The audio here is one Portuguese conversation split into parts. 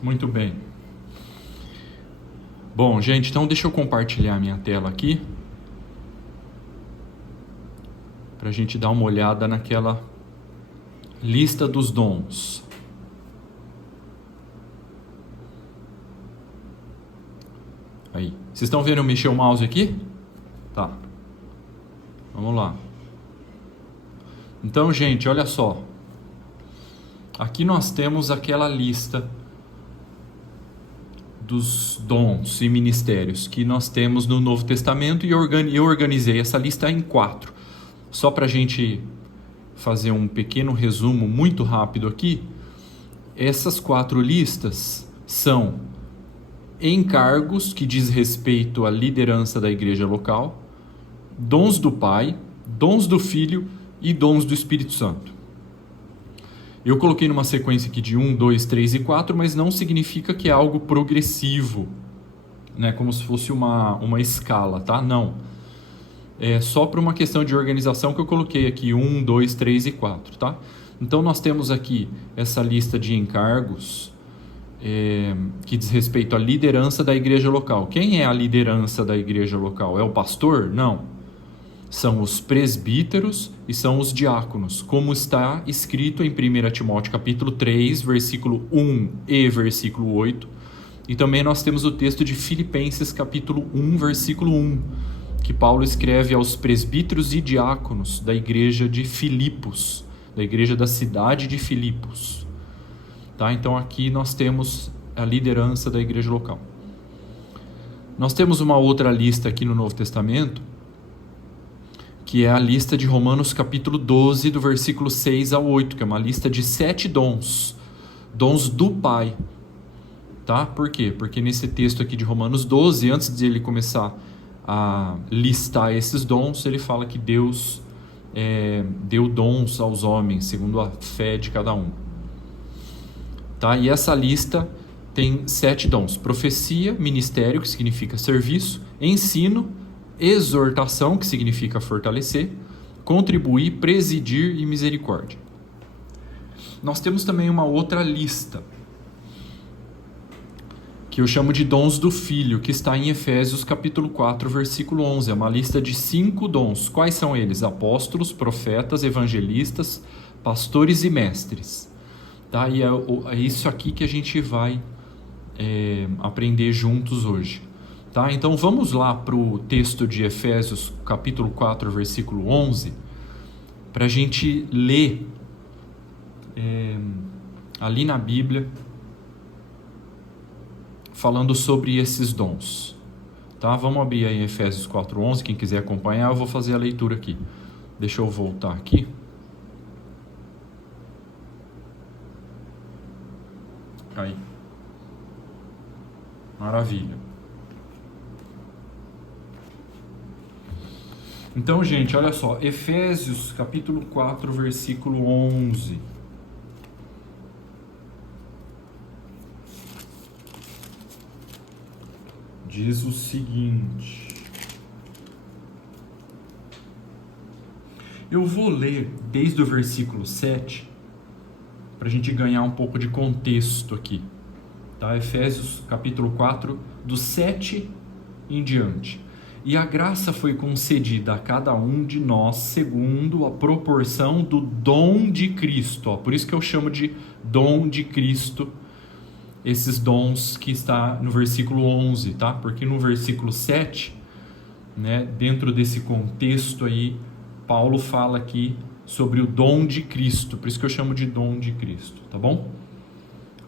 Muito bem. Bom, gente, então deixa eu compartilhar minha tela aqui para a gente dar uma olhada naquela lista dos dons. Aí. Vocês estão vendo eu mexer o mouse aqui? Tá. Vamos lá. Então, gente, olha só. Aqui nós temos aquela lista dos dons e ministérios que nós temos no Novo Testamento e eu organizei essa lista em 4. Só para a gente fazer um pequeno resumo muito rápido aqui, essas 4 listas são encargos que diz respeito à liderança da igreja local, dons do Pai, dons do Filho e dons do Espírito Santo. Eu coloquei numa sequência aqui de 1, 2, 3 e 4, mas não significa que é algo progressivo, né? Como se fosse uma escala, tá? Não. É só para uma questão de organização que eu coloquei aqui 1, 2, 3 e 4, tá? Então nós temos aqui essa lista de encargos que diz respeito à liderança da igreja local. Quem é a liderança da igreja local? É o pastor? Não. São os presbíteros e são os diáconos, como está escrito em 1 Timóteo capítulo 3, versículo 1 e versículo 8. E também nós temos o texto de Filipenses capítulo 1, versículo 1, que Paulo escreve aos presbíteros e diáconos da igreja de Filipos, da igreja da cidade de Filipos. Tá? Então aqui nós temos a liderança da igreja local. Nós temos uma outra lista aqui no Novo Testamento, que é a lista de Romanos capítulo 12, do versículo 6 ao 8, que é uma lista de 7 dons, dons do Pai. Tá? Por quê? Porque nesse texto aqui de Romanos 12, antes de ele começar a listar esses dons, ele fala que Deus deu dons aos homens, segundo a fé de cada um. Tá? E essa lista tem 7 dons: profecia, ministério, que significa serviço, ensino, exortação, que significa fortalecer, contribuir, presidir e misericórdia. Nós temos também uma outra lista, que eu chamo de dons do Filho, que está em Efésios capítulo 4, versículo 11. É uma lista de 5 dons. Quais são eles? Apóstolos, profetas, evangelistas, pastores e mestres. Tá? E é isso aqui que a gente vai aprender juntos hoje. Tá? Então vamos lá para o texto de Efésios capítulo 4, versículo 11, para a gente ler ali na Bíblia, falando sobre esses dons. Tá? Vamos abrir aí Efésios 4, 11, quem quiser acompanhar, eu vou fazer a leitura aqui. Deixa eu voltar aqui. Aí. Maravilha. Então, gente, olha só, Efésios capítulo 4, versículo 11. Diz o seguinte. Eu vou ler desde o versículo 7, para a gente ganhar um pouco de contexto aqui. Tá? Efésios capítulo 4, do 7 em diante. E a graça foi concedida a cada um de nós segundo a proporção do dom de Cristo. Por isso que eu chamo de dom de Cristo, esses dons que está no versículo 11, tá? Porque no versículo 7, né, dentro desse contexto aí, Paulo fala aqui sobre o dom de Cristo. Por isso que eu chamo de dom de Cristo, tá bom?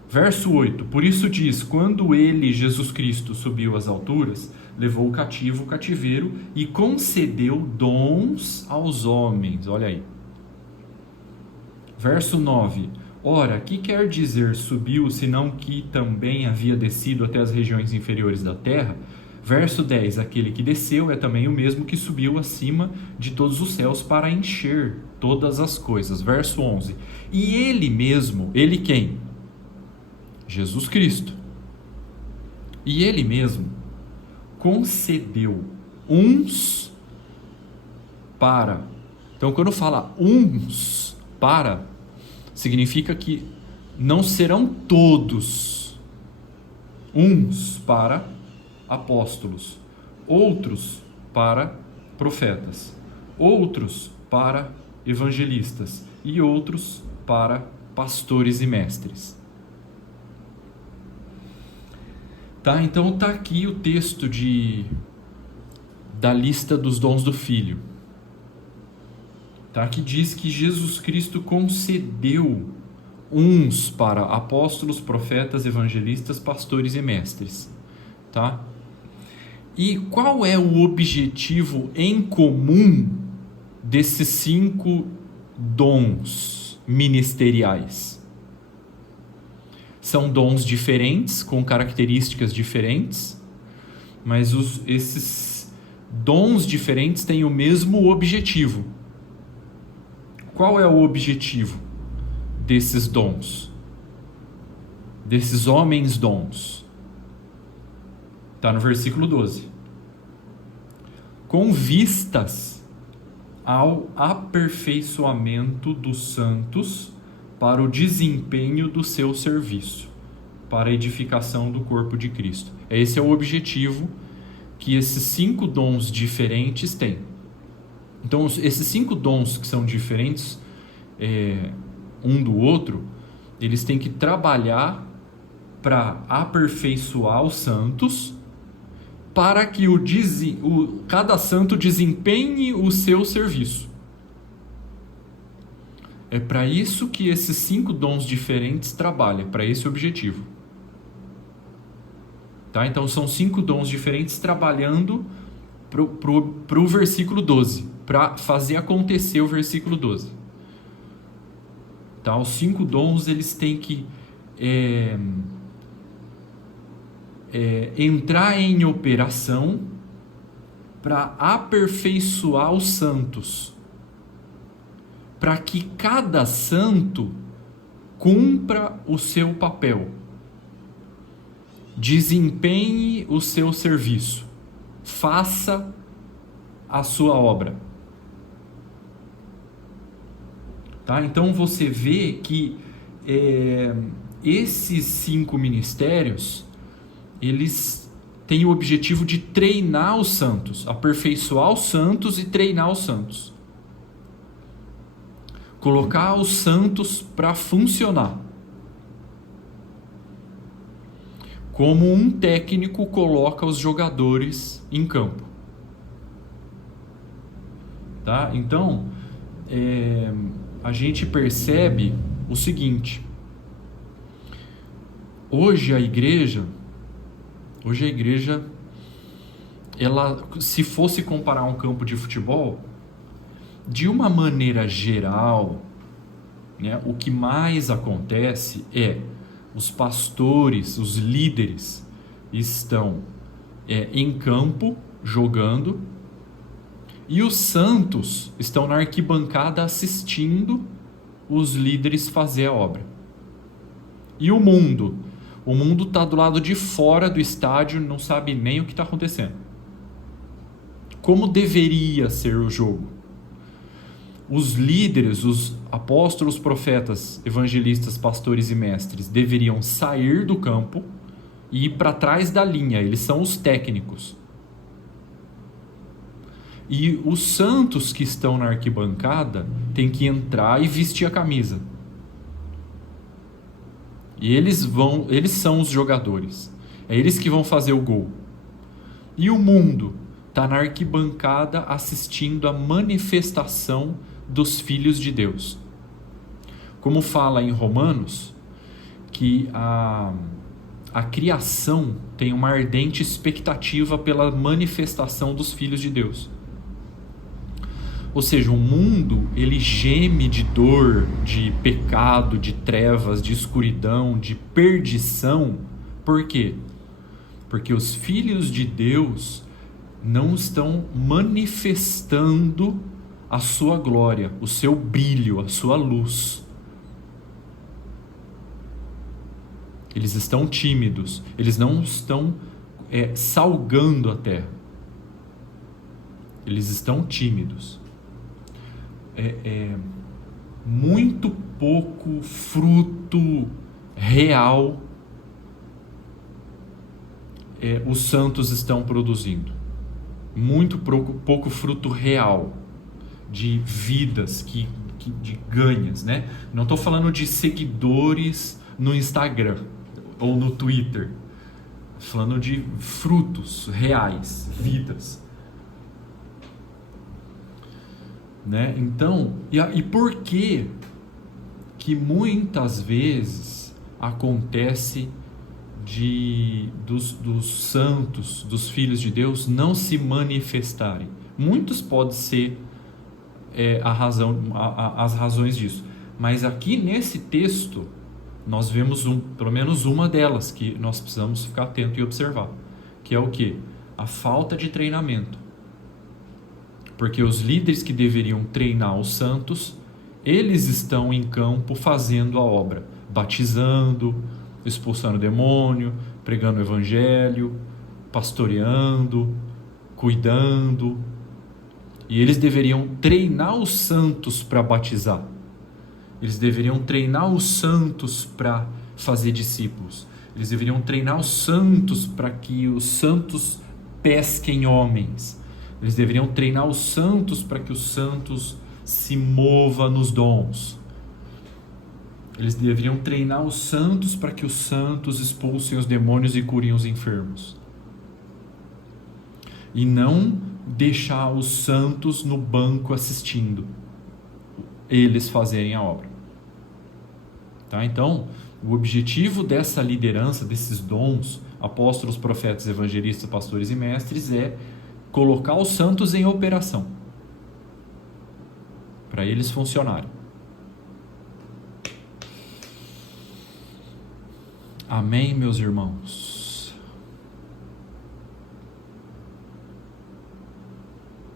Verso 8, por isso diz, quando ele, Jesus Cristo, subiu às alturas, levou o cativo o cativeiro e concedeu dons aos homens. Olha aí. Verso 9, ora, que quer dizer subiu, senão que também havia descido até as regiões inferiores da terra? Verso 10, aquele que desceu é também o mesmo que subiu acima de todos os céus para encher todas as coisas. Verso 11, e ele mesmo, ele quem? Jesus Cristo. E ele mesmo concedeu uns para. Então, quando fala para, significa que não serão todos uns para apóstolos, outros para profetas, outros para evangelistas e outros para pastores e mestres. Tá? Então tá aqui o texto da lista dos dons do Filho. Tá? Que diz que Jesus Cristo concedeu uns para apóstolos, profetas, evangelistas, pastores e mestres. Tá? E qual é o objetivo em comum desses 5 dons ministeriais? São dons diferentes, com características diferentes, mas esses dons diferentes têm o mesmo objetivo. Qual é o objetivo desses dons? Desses homens dons? Está no versículo 12. Com vistas ao aperfeiçoamento dos santos para o desempenho do seu serviço, para a edificação do corpo de Cristo. Esse é o objetivo que esses 5 dons diferentes têm. Então, esses 5 dons que são diferentes um do outro, eles têm que trabalhar para aperfeiçoar os santos, para que cada santo desempenhe o seu serviço. É para isso que esses 5 dons diferentes trabalham, para esse objetivo. Tá? Então são 5 dons diferentes trabalhando pro versículo 12, para fazer acontecer o versículo 12. Tá? Os 5 dons, eles têm que entrar em operação para aperfeiçoar os santos, para que cada santo cumpra o seu papel, desempenhe o seu serviço, faça a sua obra. Tá? Então você vê que esses 5 ministérios, eles têm o objetivo de treinar os santos, aperfeiçoar os santos e treinar os santos. Colocar os santos para funcionar. Como um técnico coloca os jogadores em campo. Tá? Então, a gente percebe o seguinte. Hoje a igreja, ela, se fosse comparar um campo de futebol, de uma maneira geral, né, o que mais acontece os pastores, os líderes estão em campo jogando e os santos estão na arquibancada assistindo os líderes fazer a obra. E o mundo está do lado de fora do estádio, não sabe nem o que está acontecendo. Como deveria ser o jogo? Os líderes, os apóstolos, profetas, evangelistas, pastores e mestres deveriam sair do campo e ir para trás da linha. Eles são os técnicos. E os santos que estão na arquibancada têm que entrar e vestir a camisa. E eles são os jogadores. É eles que vão fazer o gol. E o mundo está na arquibancada assistindo a manifestação dos filhos de Deus. Como fala em Romanos, que a criação tem uma ardente expectativa pela manifestação dos filhos de Deus. Ou seja, o mundo, ele geme de dor, de pecado, de trevas, de escuridão, de perdição. Por quê? Porque os filhos de Deus não estão manifestando a sua glória, o seu brilho, a sua luz. Eles estão tímidos, eles não estão salgando a terra. Eles estão tímidos. Muito pouco fruto real os santos estão produzindo? Muito pouco fruto real de vidas, de ganhas, né? Não estou falando de seguidores no Instagram ou no Twitter. Estou falando de frutos reais, vidas. Né? Então, e por que muitas vezes acontece dos santos, dos filhos de Deus não se manifestarem? Muitos podem ser as razões disso, mas aqui nesse texto nós vemos pelo menos uma delas que nós precisamos ficar atento e observar, que é o quê? A falta de treinamento. Porque os líderes que deveriam treinar os santos, eles estão em campo fazendo a obra, batizando, expulsando o demônio, pregando o evangelho, pastoreando, cuidando. E eles deveriam treinar os santos para batizar. Eles deveriam treinar os santos para fazer discípulos. Eles deveriam treinar os santos para que os santos pesquem homens. Eles deveriam treinar os santos para que os santos se movam nos dons. Eles deveriam treinar os santos para que os santos expulsem os demônios e curem os enfermos. E não deixar os santos no banco assistindo eles fazerem a obra. Tá? Então, o objetivo dessa liderança, desses dons, apóstolos, profetas, evangelistas, pastores e mestres, é colocar os santos em operação, para eles funcionarem. Amém, meus irmãos?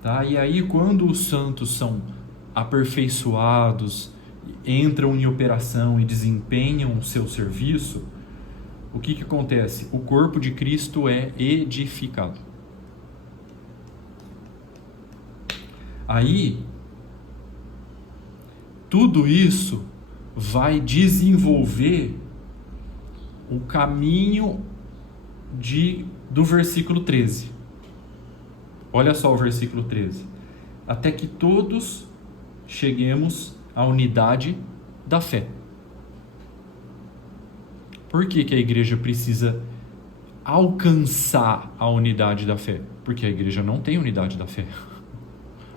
Tá? E aí, quando os santos são aperfeiçoados, entram em operação e desempenham o seu serviço, o que acontece? O corpo de Cristo é edificado. Aí, tudo isso vai desenvolver o caminho do versículo 13. Olha só o versículo 13. Até que todos cheguemos à unidade da fé. Por que a igreja precisa alcançar a unidade da fé? Porque a igreja não tem unidade da fé.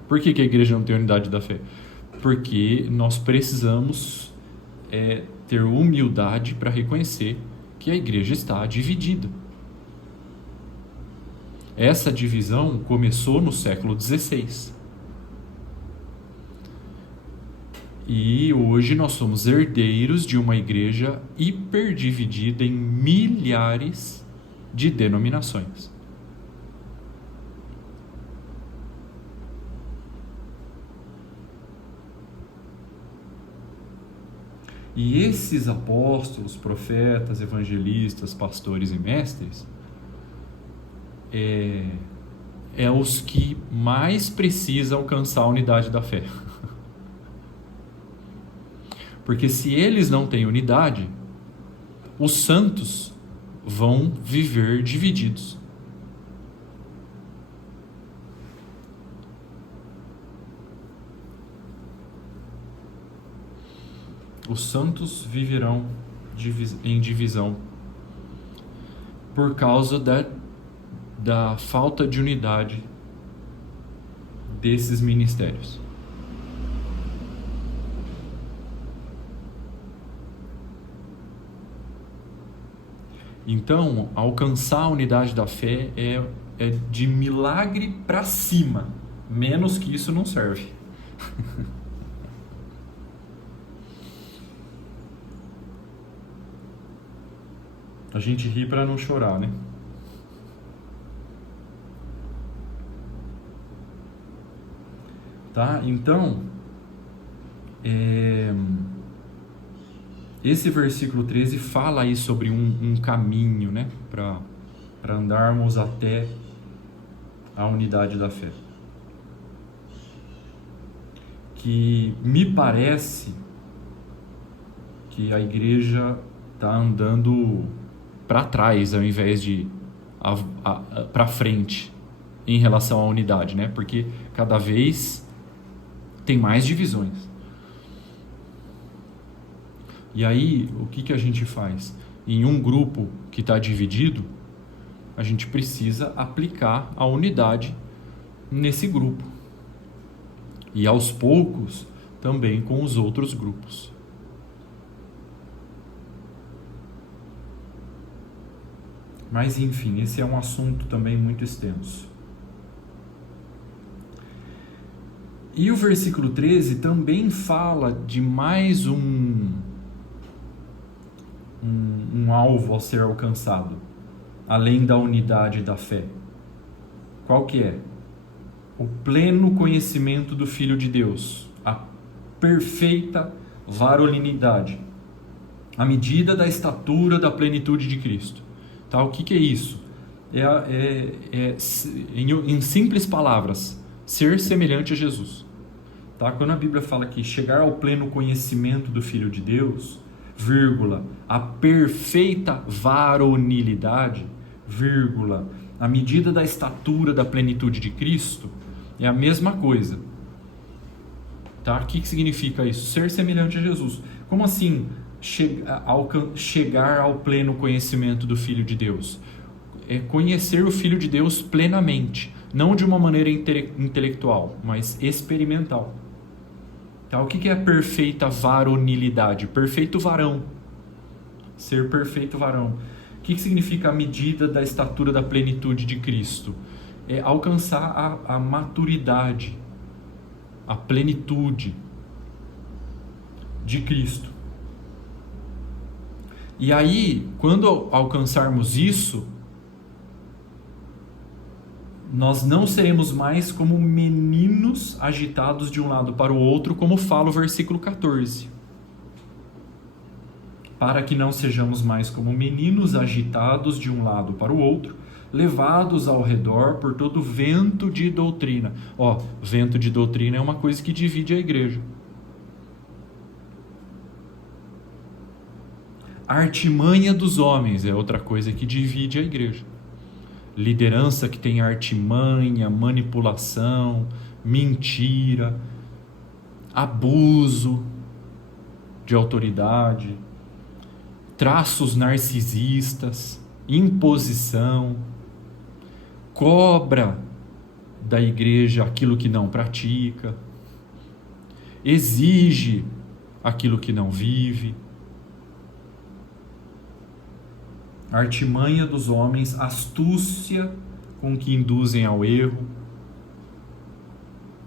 Por que a igreja não tem unidade da fé? Porque nós precisamos ter humildade para reconhecer que a igreja está dividida. Essa divisão começou no século XVI. E hoje nós somos herdeiros de uma igreja hiperdividida em milhares de denominações. E esses apóstolos, profetas, evangelistas, pastores e mestres é os que mais precisam alcançar a unidade da fé. Porque se eles não têm unidade, os santos vão viver divididos. Os santos viverão em divisão por causa da falta de unidade desses ministérios. Então, alcançar a unidade da fé é de milagre para cima. Menos que isso não serve. A gente ri para não chorar, né? Tá? Então, esse versículo 13 fala aí sobre um caminho, né? Para andarmos até a unidade da fé. Que me parece que a igreja está andando para trás ao invés de para frente em relação à unidade, né? Porque cada vez tem mais divisões. E aí, o que a gente faz? Em um grupo que está dividido, a gente precisa aplicar a unidade nesse grupo. E aos poucos, também com os outros grupos. Mas, enfim, esse é um assunto também muito extenso. E o versículo 13 também fala de mais um alvo a ser alcançado, além da unidade da fé. Qual que é? O pleno conhecimento do Filho de Deus, a perfeita varolinidade, a medida da estatura da plenitude de Cristo. Tá? O que é isso? Em simples palavras, ser semelhante a Jesus. Tá? Quando a Bíblia fala que chegar ao pleno conhecimento do Filho de Deus, vírgula, a perfeita varonilidade, vírgula, a medida da estatura da plenitude de Cristo, é a mesma coisa. Tá? O que significa isso? Ser semelhante a Jesus. Como assim chegar ao pleno conhecimento do Filho de Deus? É conhecer o Filho de Deus plenamente, não de uma maneira intelectual, mas experimental. Tá? O que é a perfeita varonilidade? Perfeito varão. Ser perfeito varão. O que significa a medida da estatura da plenitude de Cristo? É alcançar a maturidade, a plenitude de Cristo. E aí, quando alcançarmos isso, nós não seremos mais como meninos agitados de um lado para o outro, como fala o versículo 14. Para que não sejamos mais como meninos agitados de um lado para o outro, levados ao redor por todo vento de doutrina. Vento de doutrina é uma coisa que divide a igreja. A artimanha dos homens é outra coisa que divide a igreja. Liderança que tem artimanha, manipulação, mentira, abuso de autoridade, traços narcisistas, imposição, cobra da igreja aquilo que não pratica, exige aquilo que não vive. Artimanha dos homens, astúcia com que induzem ao erro.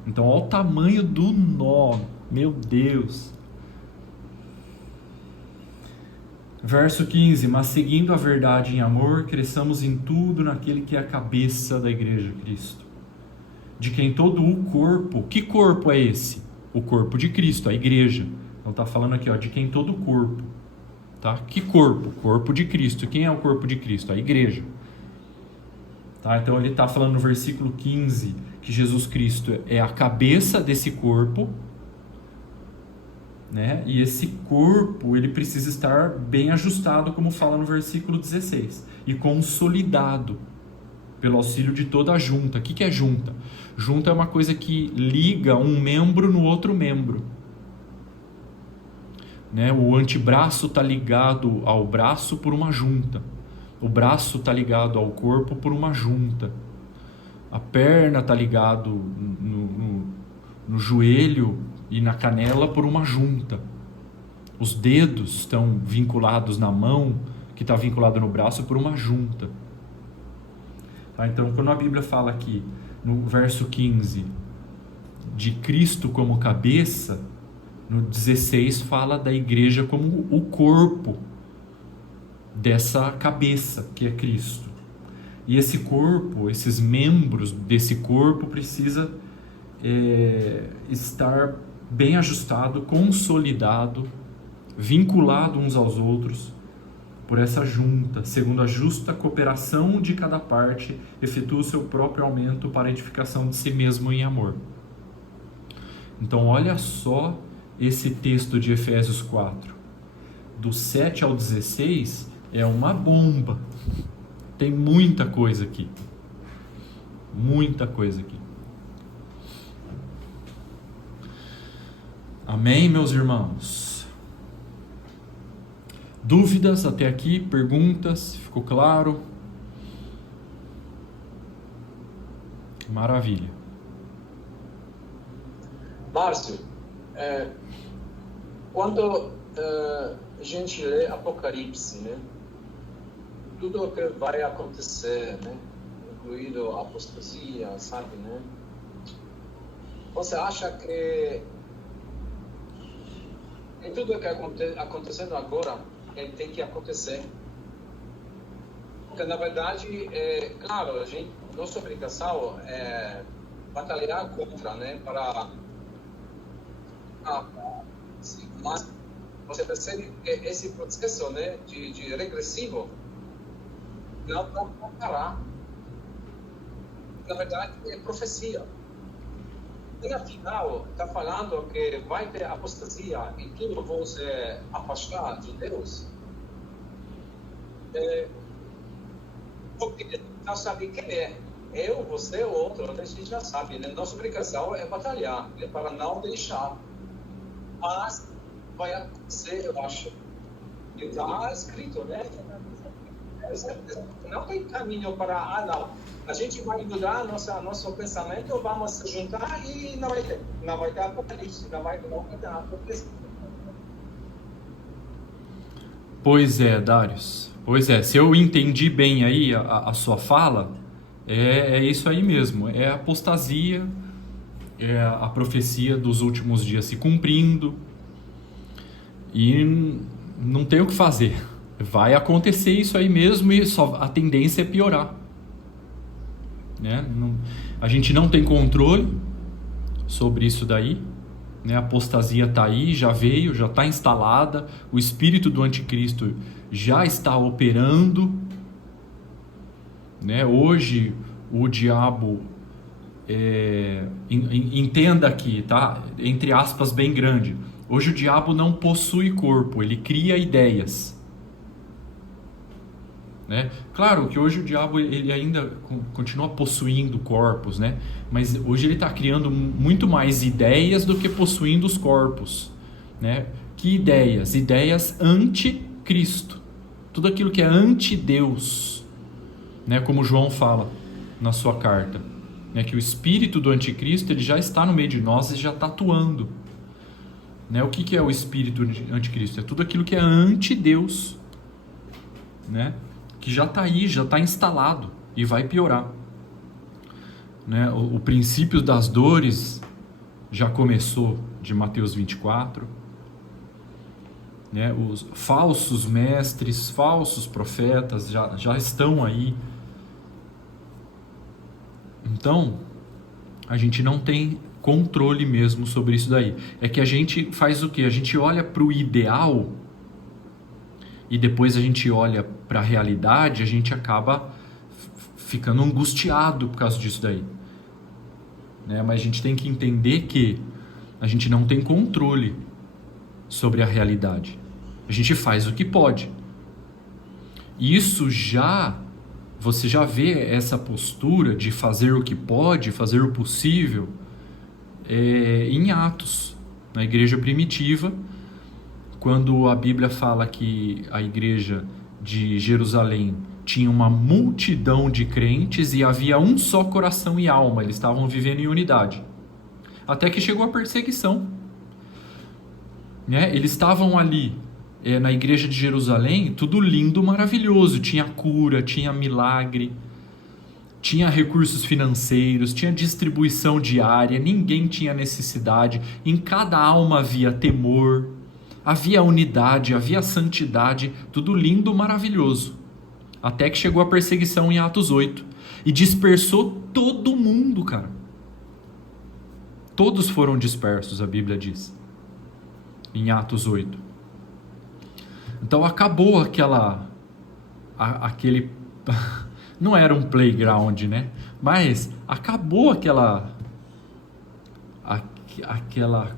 Então, olha o tamanho do nó, meu Deus. Verso 15, mas seguindo a verdade em amor, cresçamos em tudo naquele que é a cabeça da igreja, Cristo. De quem todo o corpo, que corpo é esse? O corpo de Cristo, a igreja. Então está falando aqui, de quem todo o corpo. Tá? Que corpo? Corpo de Cristo. Quem é o corpo de Cristo? A igreja. Tá? Então ele está falando no versículo 15 que Jesus Cristo é a cabeça desse corpo, né? E esse corpo ele precisa estar bem ajustado, como fala no versículo 16, e consolidado pelo auxílio de toda a junta. O que é junta? Junta é uma coisa que liga um membro no outro membro. Né? O antebraço está ligado ao braço por uma junta. O braço está ligado ao corpo por uma junta. A perna está ligado no joelho e na canela por uma junta. Os dedos estão vinculados na mão, que está vinculado no braço, por uma junta. Tá? Então, quando a Bíblia fala aqui, no verso 15, de Cristo como cabeça, no 16 fala da igreja como o corpo dessa cabeça que é Cristo. E esse corpo, esses membros desse corpo precisa estar bem ajustado, consolidado, vinculado uns aos outros por essa junta, segundo a justa cooperação de cada parte, efetua o seu próprio aumento para a edificação de si mesmo em amor. Então olha só esse texto de Efésios 4, do 7 ao 16, é uma bomba. Tem muita coisa aqui. Muita coisa aqui. Amém, meus irmãos? Dúvidas até aqui? Perguntas? Ficou claro? Maravilha. Márcio, quando a gente lê Apocalipse, né? Tudo o que vai acontecer, né? Incluído a apostasia, sabe, né? Você acha que em tudo o que acontecendo agora, ele tem que acontecer? Porque, na verdade, claro, nossa obrigação é batalhar contra, né? Sim, mas você percebe que esse processo, né, de regressivo não vai parar. Na verdade, é profecia. E afinal, está falando que vai ter apostasia e tudo vão se afastar de Deus. Porque não sabe quem é. Eu, você ou outro, a gente já sabe, né? Nossa obrigação é batalhar, né? Para não deixar. Mas vai acontecer, eu acho. E está escrito, né? Não tem caminho para, não. A gente vai mudar nosso pensamento, vamos se juntar e não vai ter apocalipse, não vai ter apocalipse. Pois é, Darius. Pois é, se eu entendi bem aí a sua fala, é isso aí mesmo. É a apostasia, é a profecia dos últimos dias se cumprindo e não tem o que fazer. Vai acontecer isso aí mesmo e só a tendência é piorar. Né? A gente não tem controle sobre isso daí. Né? A apostasia está aí, já veio, já está instalada. O espírito do anticristo já está operando. Né? Hoje o diabo, entenda aqui, tá? Entre aspas bem grande. Hoje o diabo não possui corpo, ele cria ideias. Né? Claro que hoje o diabo ele ainda continua possuindo corpos, né? Mas hoje ele está criando muito mais ideias do que possuindo os corpos. Né? Que ideias? Ideias anti-Cristo. Tudo aquilo que é anti-Deus. Né? Como João fala na sua carta. Né? Que o espírito do anticristo ele já está no meio de nós e já está atuando. Né? O que é o espírito anticristo? É tudo aquilo que é anti-Deus. Né? Que já está aí, já está instalado e vai piorar. Né? O princípio das dores já começou de Mateus 24. Né? Os falsos mestres, falsos profetas já estão aí. Então, a gente não tem controle mesmo sobre isso daí. É que a gente faz o quê? A gente olha para o ideal e depois a gente olha para a realidade, a gente acaba ficando angustiado por causa disso daí. Né? Mas a gente tem que entender que a gente não tem controle sobre a realidade. A gente faz o que pode. E isso você já vê essa postura de fazer o que pode, fazer o possível, em Atos, na igreja primitiva, quando a Bíblia fala que a igreja de Jerusalém tinha uma multidão de crentes e havia um só coração e alma, eles estavam vivendo em unidade. Até que chegou a perseguição. Né? Eles estavam ali, na igreja de Jerusalém, tudo lindo, maravilhoso, tinha cura, tinha milagre, tinha recursos financeiros, tinha distribuição diária, ninguém tinha necessidade, em cada alma havia temor, havia unidade, havia santidade, tudo lindo, maravilhoso. Até que chegou a perseguição em Atos 8 e dispersou todo mundo, cara. Todos foram dispersos, a Bíblia diz, em Atos 8. Então acabou aquele não era um playground, né? Mas acabou aquela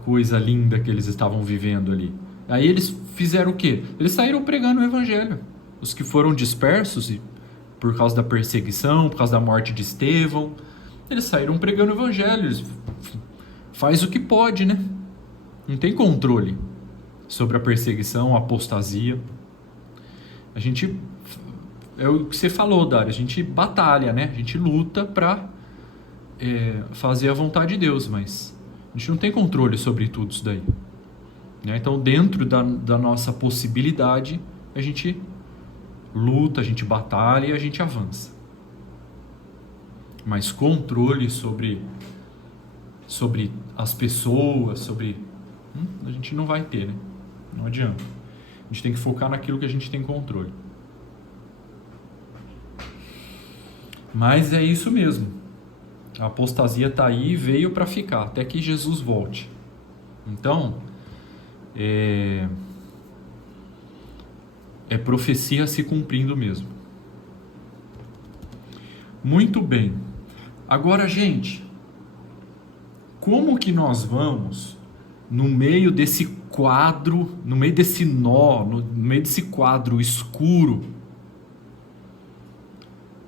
coisa linda que eles estavam vivendo ali. Aí eles fizeram o quê? Eles saíram pregando o evangelho. Os que foram dispersos por causa da perseguição, por causa da morte de Estevão. Eles saíram pregando o evangelho, eles faz o que pode, né? Não tem controle sobre a perseguição, a apostasia. A gente, é o que você falou, Dário, a gente batalha, né? A gente luta para fazer a vontade de Deus, mas a gente não tem controle sobre tudo isso daí, né? Então, dentro da nossa possibilidade, a gente luta, a gente batalha e a gente avança. Mas controle sobre as pessoas, a gente não vai ter, né? Não adianta. A gente tem que focar naquilo que a gente tem controle. Mas é isso mesmo. A apostasia está aí e veio para ficar, até que Jesus volte. Então, é profecia se cumprindo mesmo. Muito bem. Agora, gente, como que nós vamos, no meio desse quadro, no meio desse nó, no meio desse quadro escuro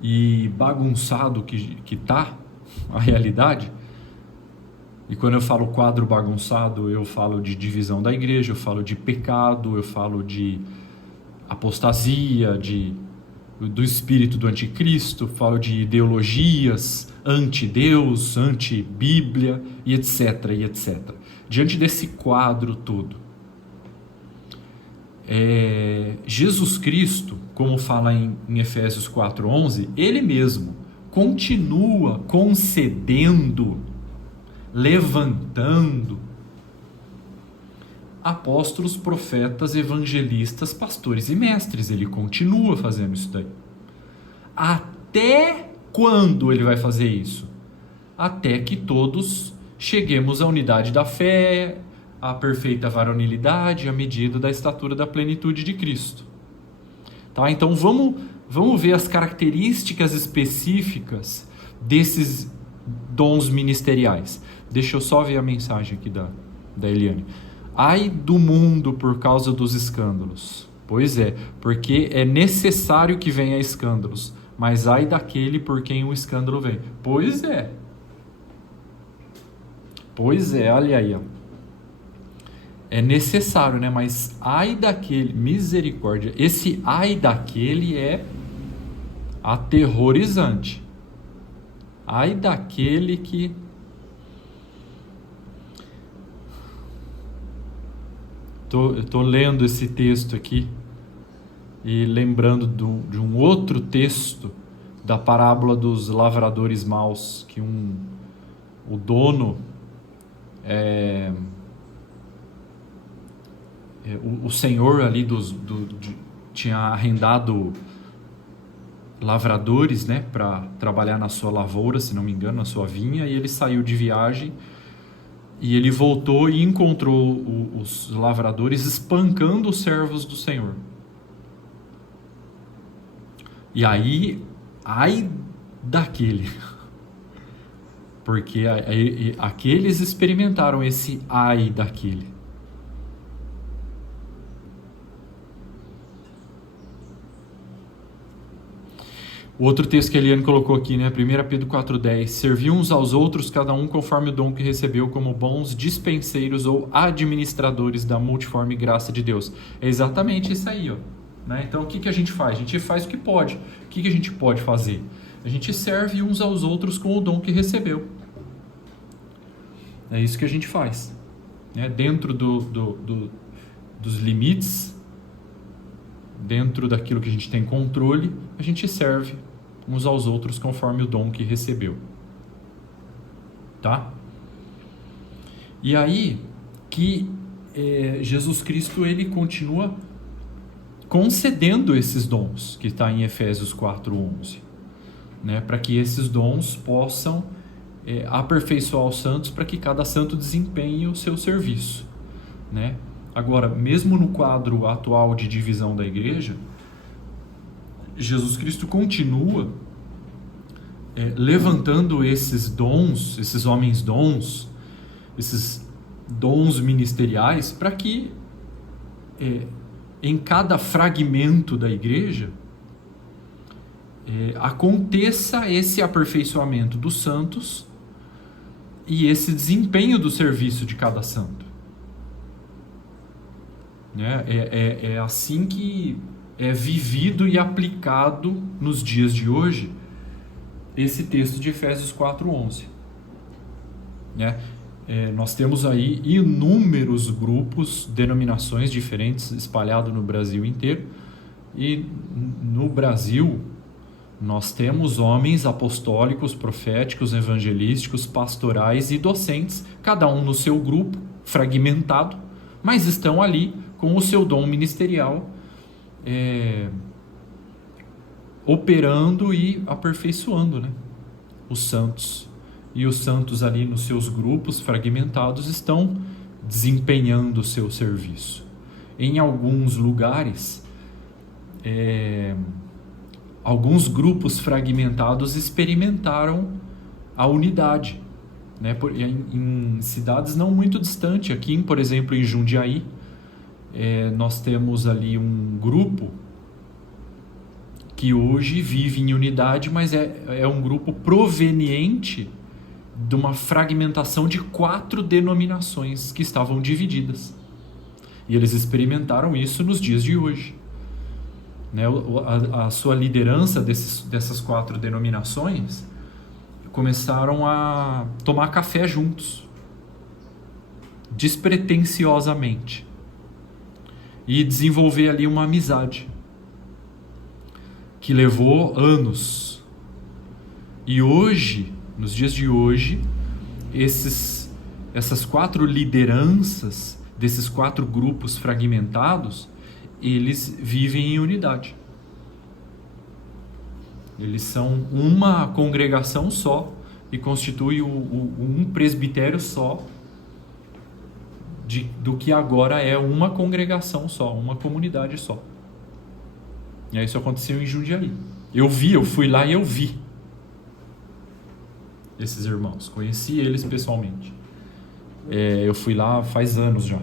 e bagunçado que tá a realidade? E quando eu falo quadro bagunçado, eu falo de divisão da igreja, eu falo de pecado, eu falo de apostasia, do espírito do anticristo, falo de ideologias anti-Deus, anti-Bíblia e etc, e etc. Diante desse quadro todo, Jesus Cristo, como fala em Efésios 4:11, ele mesmo continua concedendo, levantando apóstolos, profetas, evangelistas, pastores e mestres. Ele continua fazendo isso daí. Até quando ele vai fazer isso? Até que todos cheguemos à unidade da fé, à perfeita varonilidade, à medida da estatura da plenitude de Cristo. Tá? Então vamos ver as características específicas desses dons ministeriais. Deixa eu só ver a mensagem aqui da Eliane. Ai do mundo por causa dos escândalos. Pois é, porque é necessário que venha escândalos, mas ai daquele por quem o escândalo vem. Pois é, olha aí, ó. É necessário, né? Mas ai daquele, misericórdia, esse ai daquele é aterrorizante. Ai daquele que... Eu tô lendo esse texto aqui e lembrando de um outro texto da parábola dos lavradores maus, que o dono, o senhor ali tinha arrendado lavradores, né, para trabalhar na sua lavoura, se não me engano, na sua vinha, e ele saiu de viagem. E ele voltou e encontrou os lavradores espancando os servos do Senhor. E aí, ai daquele. Porque aqueles experimentaram esse ai daquele. O outro texto que a Eliane colocou aqui, né? 1 Pedro 4,10. Serviam uns aos outros, cada um conforme o dom que recebeu, como bons dispenseiros ou administradores da multiforme graça de Deus. É exatamente isso aí, ó. Né? Então, o que a gente faz? A gente faz o que pode. O que a gente pode fazer? A gente serve uns aos outros com o dom que recebeu. É isso que a gente faz. Né? Dentro dos limites, dentro daquilo que a gente tem controle, a gente serve uns aos outros conforme o dom que recebeu. Tá? E aí que Jesus Cristo ele continua concedendo esses dons, que está em Efésios 4:11, né? Para que esses dons possam aperfeiçoar os santos, para que cada santo desempenhe o seu serviço, né? Agora, mesmo no quadro atual de divisão da igreja, Jesus Cristo continua levantando esses dons, esses homens dons, esses dons ministeriais, para que em cada fragmento da igreja aconteça esse aperfeiçoamento dos santos e esse desempenho do serviço de cada santo. Né? É assim que é vivido e aplicado nos dias de hoje esse texto de Efésios 4:11. Né? Nós temos aí inúmeros grupos, denominações diferentes espalhados no Brasil inteiro, e no Brasil nós temos homens apostólicos, proféticos, evangelísticos, pastorais e docentes, cada um no seu grupo, fragmentado, mas estão ali com o seu dom ministerial, operando e aperfeiçoando, né, os santos. E os santos ali nos seus grupos fragmentados estão desempenhando o seu serviço. Em alguns lugares, alguns grupos fragmentados experimentaram a unidade, né? Em cidades não muito distantes, aqui, por exemplo, em Jundiaí, nós temos ali um grupo que hoje vive em unidade, mas é um grupo proveniente de uma fragmentação de 4 denominações que estavam divididas. E eles experimentaram isso nos dias de hoje. Né? A sua liderança dessas 4 denominações começaram a tomar café juntos, despretensiosamente, e desenvolver ali uma amizade que levou anos. E hoje, nos dias de hoje, essas 4 lideranças desses 4 grupos fragmentados, eles vivem em unidade. Eles são uma congregação só e constituem um presbitério só do que agora é uma congregação só, uma comunidade só. E aí isso aconteceu em Jundiaí. Eu fui lá e eu vi esses irmãos, conheci eles pessoalmente. Eu fui lá faz anos já.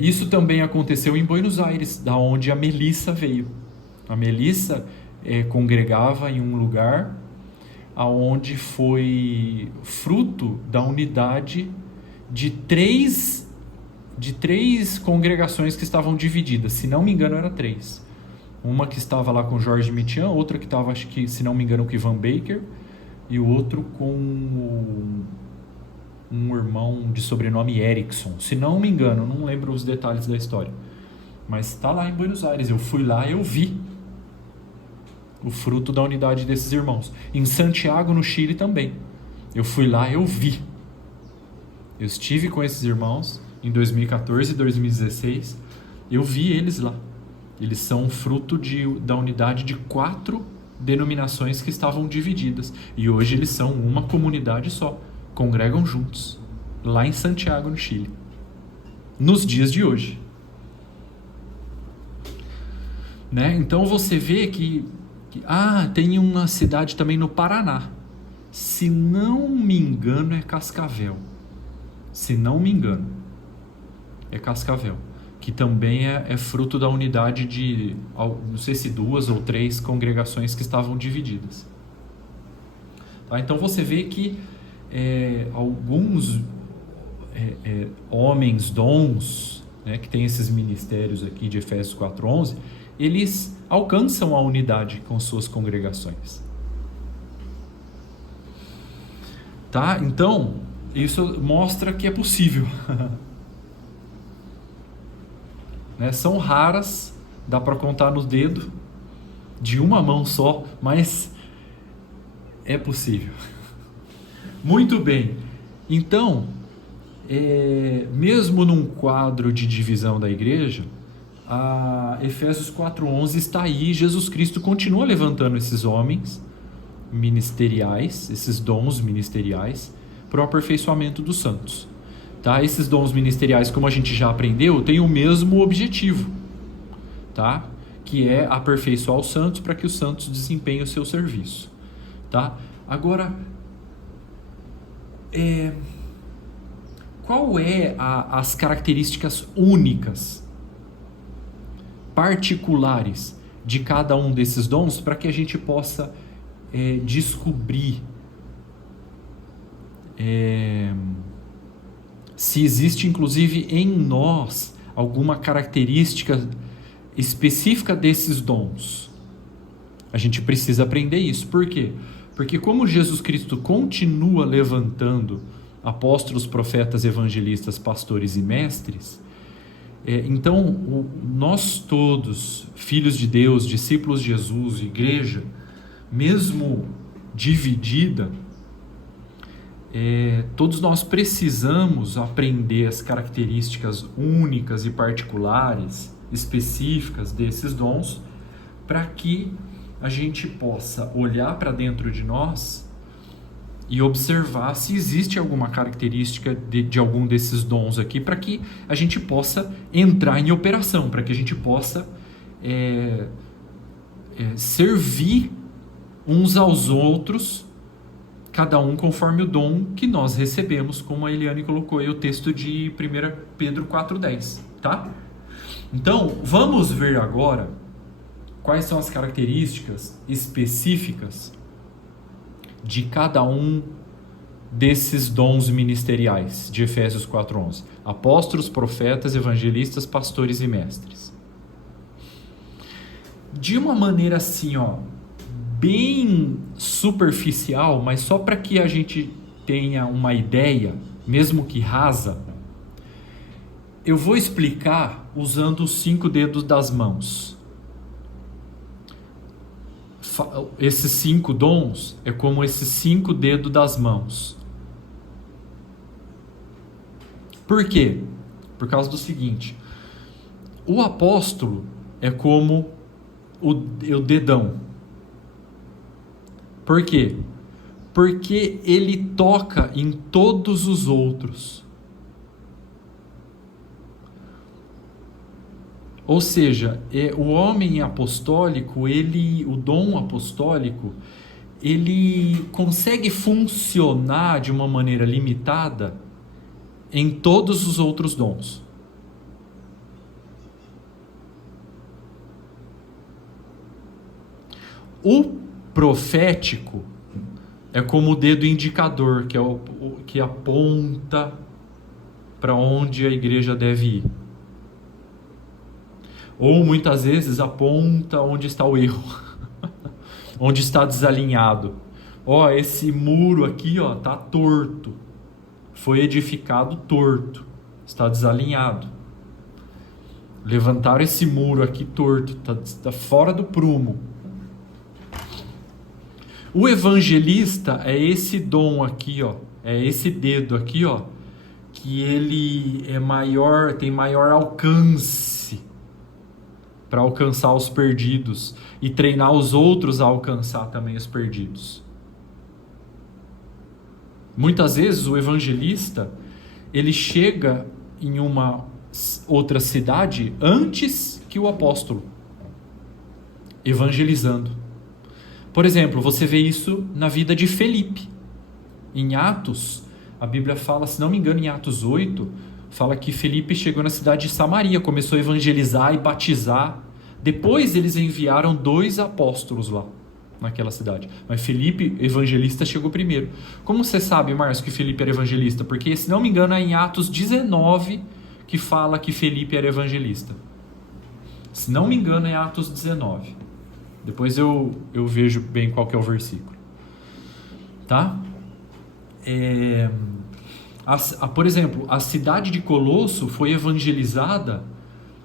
Isso também aconteceu em Buenos Aires, da onde a Melissa veio. A Melissa congregava em um lugar aonde foi fruto da unidade de três congregações que estavam divididas. Se não me engano, era 3. Uma que estava lá com Jorge Mitian, outra que estava, acho que, se não me engano, com Ivan Baker, e o outro com um irmão de sobrenome Erickson. Se não me engano, não lembro os detalhes da história. Mas está lá em Buenos Aires. Eu fui lá e eu vi o fruto da unidade desses irmãos. Em Santiago, no Chile, também. Eu fui lá e eu vi. Eu estive com esses irmãos em 2014 e 2016. Eu vi eles lá. Eles são fruto da unidade de 4 denominações que estavam divididas. E hoje eles são uma comunidade só. Congregam juntos. Lá em Santiago, no Chile. Nos dias de hoje. Né? Então você vê que tem uma cidade também no Paraná. Se não me engano, é Cascavel. Se não me engano, é Cascavel. Que também é fruto da unidade de, não sei se 2 ou 3 congregações que estavam divididas. Tá? Então você vê que alguns homens, dons, né, que tem esses ministérios aqui de Efésios 4:11, eles alcançam a unidade com suas congregações. Tá? Então, isso mostra que é possível. Né? São raras, dá para contar no dedo, de uma mão só, mas é possível. Muito bem. Então, mesmo num quadro de divisão da igreja, a Efésios 4:11 está aí. Jesus Cristo continua levantando esses homens ministeriais, esses dons ministeriais, para o aperfeiçoamento dos santos. Tá? Esses dons ministeriais, como a gente já aprendeu, têm o mesmo objetivo, tá? Que é aperfeiçoar os santos para que os santos desempenhem o seu serviço. Tá? Agora, qual as características únicas, particulares de cada um desses dons para que a gente possa descobrir se existe inclusive em nós alguma característica específica desses dons. A gente precisa aprender isso. Por quê? Porque como Jesus Cristo continua levantando apóstolos, profetas, evangelistas, pastores e mestres, então nós todos, filhos de Deus, discípulos de Jesus, igreja, mesmo dividida, todos nós precisamos aprender as características únicas e particulares, específicas desses dons, para que a gente possa olhar para dentro de nós e observar se existe alguma característica de algum desses dons aqui, para que a gente possa entrar em operação, para que a gente possa servir uns aos outros, cada um conforme o dom que nós recebemos, como a Eliane colocou aí o texto de 1 Pedro 4,10, tá? Então, vamos ver agora quais são as características específicas de cada um desses dons ministeriais de Efésios 4:11. Apóstolos, profetas, evangelistas, pastores e mestres. De uma maneira assim, bem superficial, mas só para que a gente tenha uma ideia, mesmo que rasa, eu vou explicar usando os 5 dedos das mãos. Esses 5 dons é como esses 5 dedos das mãos. Por quê? Por causa do seguinte: o apóstolo é como o dedão. Por quê? Porque ele toca em todos os outros. Ou seja, o homem apostólico, o dom apostólico, ele consegue funcionar de uma maneira limitada em todos os outros dons. O profético é como o dedo indicador, que é que aponta para onde a igreja deve ir. Ou muitas vezes aponta onde está o erro, onde está desalinhado. Esse muro aqui está torto, foi edificado torto, está desalinhado. Levantaram esse muro aqui torto, está fora do prumo. O evangelista é esse dom aqui, é esse dedo aqui, que ele é maior, tem maior alcance para alcançar os perdidos e treinar os outros a alcançar também os perdidos. Muitas vezes o evangelista, ele chega em uma outra cidade antes que o apóstolo, evangelizando. Por exemplo, você vê isso na vida de Felipe. Em Atos, a Bíblia fala, se não me engano, em Atos 8, fala que Felipe chegou na cidade de Samaria, começou a evangelizar e batizar. Depois eles enviaram 2 apóstolos lá, naquela cidade. Mas Felipe, evangelista, chegou primeiro. Como você sabe, Márcio, que Felipe era evangelista? Porque, se não me engano, é em Atos 19 que fala que Felipe era evangelista. Se não me engano, é Atos 19. Depois eu vejo bem qual que é o versículo. Tá? Por exemplo, a cidade de Colosso foi evangelizada,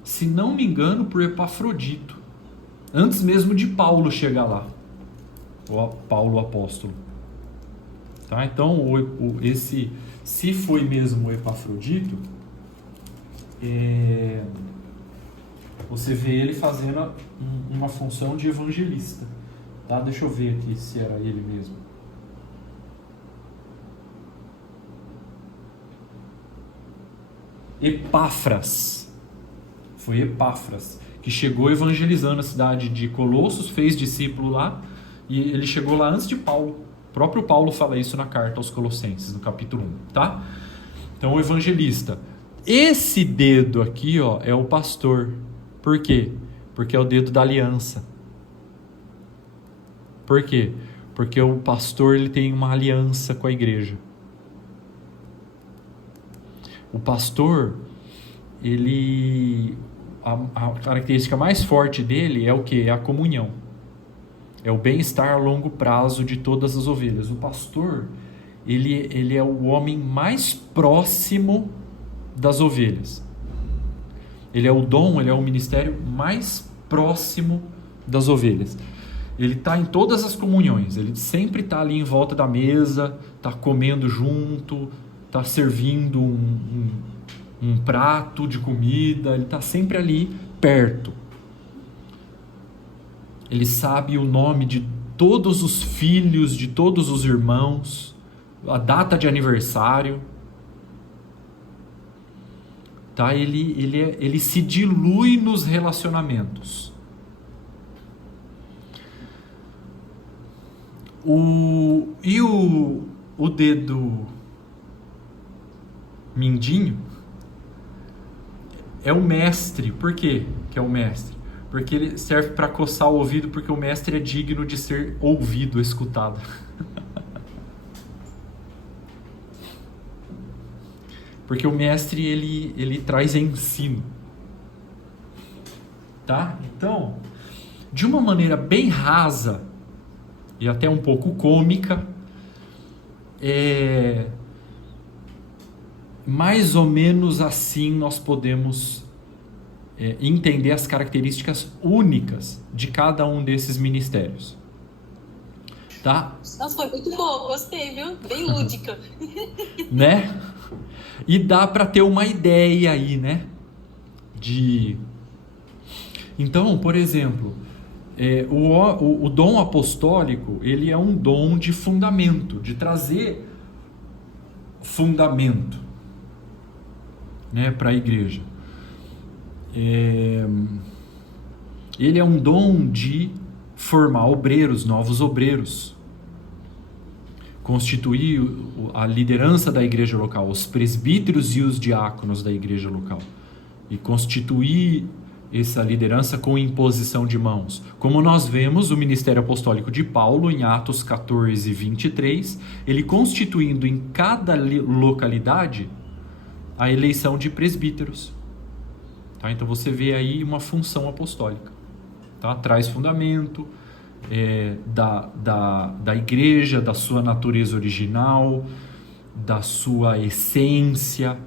se não me engano, por Epafrodito, antes mesmo de Paulo chegar lá, Paulo apóstolo. Tá? Então, se foi mesmo o Epafrodito, você vê ele fazendo uma função de evangelista. Tá? Deixa eu ver aqui se era ele mesmo. Epáfras. Foi Epáfras que chegou evangelizando a cidade de Colossos, fez discípulo lá, e ele chegou lá antes de Paulo. O próprio Paulo fala isso na carta aos Colossenses, no capítulo 1, tá? Então, o evangelista. Esse dedo aqui, é o pastor. Por quê? Porque é o dedo da aliança. Por quê? Porque o pastor ele tem uma aliança com a igreja. O pastor, a característica mais forte dele é o quê? É a comunhão. É o bem-estar a longo prazo de todas as ovelhas. O pastor, ele é o homem mais próximo das ovelhas. Ele é o ministério mais próximo das ovelhas. Ele está em todas as comunhões, ele sempre está ali em volta da mesa, está comendo junto, está servindo um prato de comida, ele está sempre ali perto. Ele sabe o nome de todos os filhos, de todos os irmãos, a data de aniversário. Tá? Ele se dilui nos relacionamentos. O dedo mindinho é o mestre. Por quê que é o mestre? Porque ele serve para coçar o ouvido, porque o mestre é digno de ser ouvido, escutado. Porque o mestre, ele traz ensino. Tá? Então, de uma maneira bem rasa e até um pouco cômica, mais ou menos assim nós podemos entender as características únicas de cada um desses ministérios. Tá? Nossa, foi muito bom, gostei, viu? Bem lúdica. Né? E dá para ter uma ideia aí, né? Então, por exemplo, o dom apostólico, ele é um dom de fundamento, de trazer fundamento, né, para a igreja. Ele é um dom de formar obreiros, novos obreiros, constituir a liderança da igreja local, os presbíteros e os diáconos da igreja local, e constituir essa liderança com imposição de mãos. Como nós vemos o ministério apostólico de Paulo em Atos 14, 23, ele constituindo em cada localidade a eleição de presbíteros. Tá? Então você vê aí uma função apostólica. Tá? Traz fundamento da igreja, da sua natureza original, da sua essência,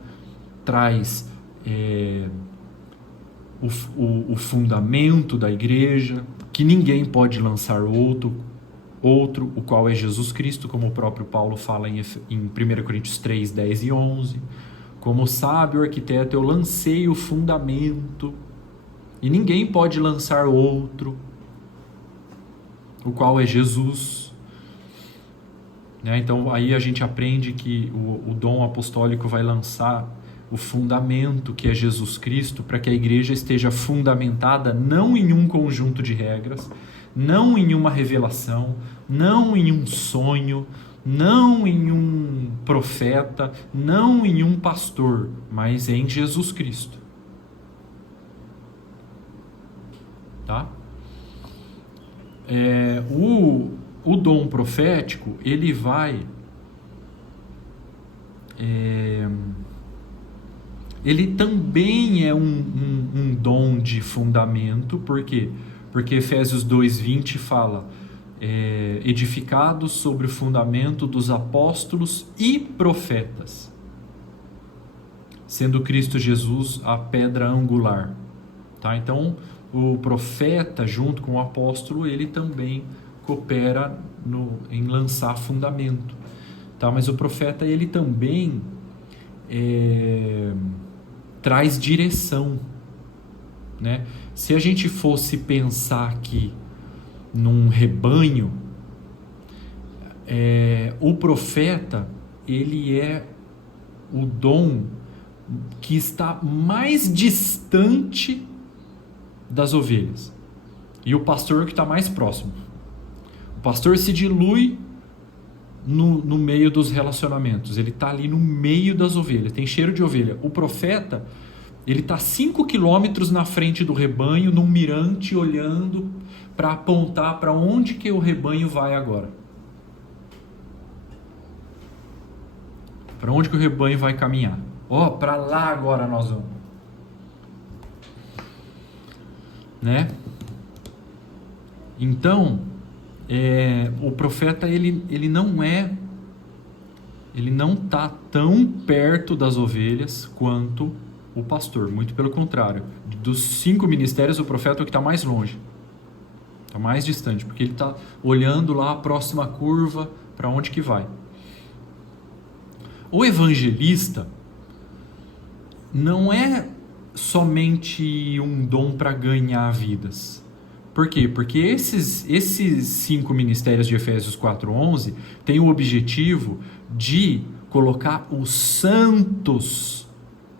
traz o fundamento da igreja, que ninguém pode lançar outro, o qual é Jesus Cristo, como o próprio Paulo fala em 1 Coríntios 3, 10 e 11. Como sábio arquiteto, eu lancei o fundamento, e ninguém pode lançar outro, o qual é Jesus. Né? Então aí a gente aprende que o dom apostólico vai lançar o fundamento, que é Jesus Cristo, para que a igreja esteja fundamentada não em um conjunto de regras, não em uma revelação, não em um sonho, não em um profeta, não em um pastor, mas em Jesus Cristo. Tá? O dom profético, ele vai ele também é um dom de fundamento. Por quê? Porque Efésios 2:20 fala edificados sobre o fundamento dos apóstolos e profetas, sendo Cristo Jesus a pedra angular. Tá? Então o profeta junto com o apóstolo, ele também coopera em lançar fundamento. Tá? Mas o profeta, ele também traz direção, né? Se a gente fosse pensar aqui num rebanho, o profeta, ele é o dom que está mais distante das ovelhas, e o pastor que está mais próximo. O pastor se dilui no meio dos relacionamentos, ele está ali no meio das ovelhas, tem cheiro de ovelha. O profeta, Ele está 5 quilômetros na frente do rebanho, num mirante, olhando para apontar para onde que o rebanho vai agora. Para onde que o rebanho vai caminhar? Para lá agora nós vamos. Né? Então, o profeta ele não está tão perto das ovelhas quanto o pastor, muito pelo contrário. Dos 5 ministérios, o profeta é o que está mais longe, está mais distante, porque ele está olhando lá a próxima curva, para onde que vai. O evangelista não é somente um dom para ganhar vidas. Por quê? Porque esses 5 ministérios de Efésios 4:11 têm o objetivo de colocar os santos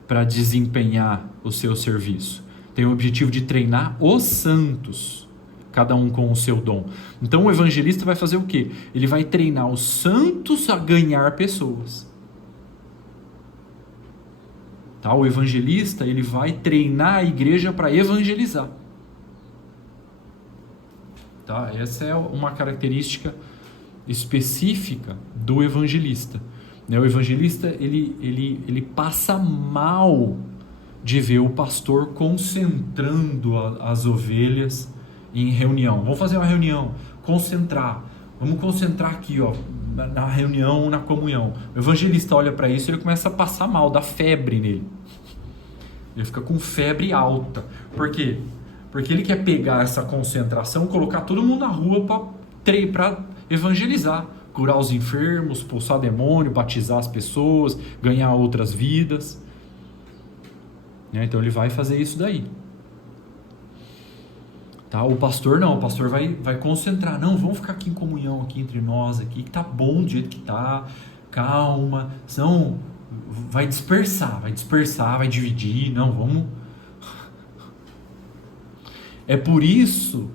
para desempenhar o seu serviço. Tem o objetivo de treinar os santos, cada um com o seu dom. Então o evangelista vai fazer o quê? Ele vai treinar os santos a ganhar pessoas. Tá? O evangelista ele vai treinar a igreja para evangelizar. Tá? Essa é uma característica específica do evangelista. O evangelista ele passa mal de ver o pastor concentrando as ovelhas em reunião. Vamos fazer uma reunião, vamos concentrar aqui, na reunião, na comunhão. O evangelista olha para isso e ele começa a passar mal, dá febre nele. Ele fica com febre alta. Por quê? Porque ele quer pegar essa concentração, colocar todo mundo na rua para evangelizar, curar os enfermos, expulsar demônio, batizar as pessoas, ganhar outras vidas. Então ele vai fazer isso daí. Tá? O pastor não, o pastor vai concentrar. Não, vamos ficar aqui em comunhão, aqui entre nós, aqui, que tá bom do jeito que tá, calma. Senão vai dispersar, vai dividir. Não, vamos... É por isso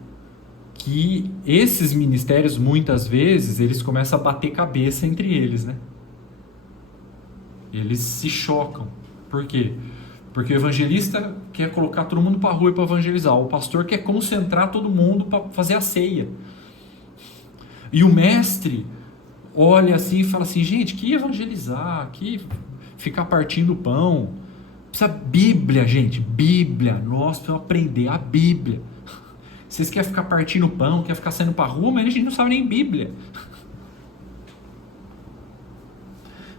que esses ministérios, muitas vezes, eles começam a bater cabeça entre eles, né? Eles se chocam. Por quê? Porque o evangelista quer colocar todo mundo para a rua para evangelizar. O pastor quer concentrar todo mundo para fazer a ceia. E o mestre olha assim e fala assim, gente, que evangelizar, que ficar partindo pão. Precisa Bíblia, gente, Bíblia. Nós precisamos aprender a Bíblia. Vocês querem ficar partindo pão, querem ficar saindo para a rua, mas a gente não sabe nem Bíblia.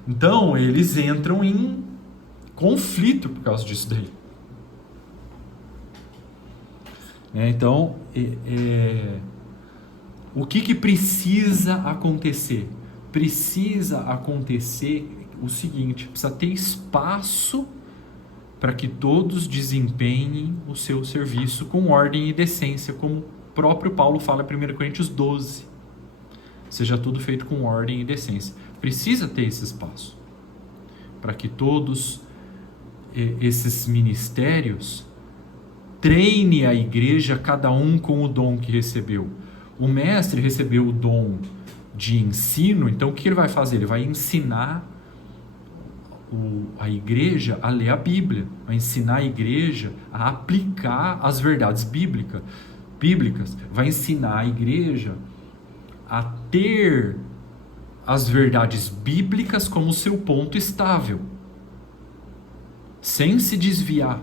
Então, eles entram em conflito por causa disso daí. Então, o que precisa acontecer? Precisa acontecer o seguinte, precisa ter espaço para que todos desempenhem o seu serviço com ordem e decência, como o próprio Paulo fala em 1 Coríntios 12. Seja tudo feito com ordem e decência. Precisa ter esse espaço para que todos esses ministérios treine a igreja, cada um com o dom que recebeu. O mestre recebeu o dom de ensino, então o que ele vai fazer? Ele vai ensinar a igreja a ler a Bíblia, vai ensinar a igreja a aplicar as verdades bíblicas, vai ensinar a igreja a ter as verdades bíblicas como seu ponto estável, sem se desviar.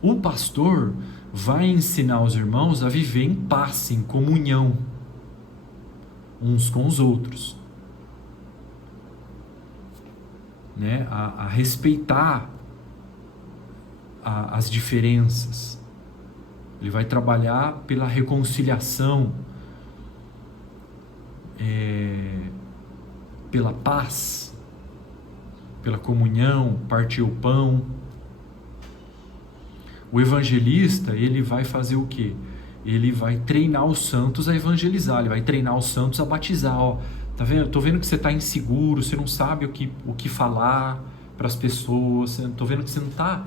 O pastor vai ensinar os irmãos a viver em paz, em comunhão, uns com os outros. A respeitar as diferenças. Ele vai trabalhar pela reconciliação, pela paz, pela comunhão, partir o pão. O evangelista, ele vai fazer o quê? Ele vai treinar os santos a evangelizar, ele vai treinar os santos a batizar. Tá vendo? Tô vendo que você está inseguro, você não sabe o que falar para as pessoas. Tô vendo que você não tá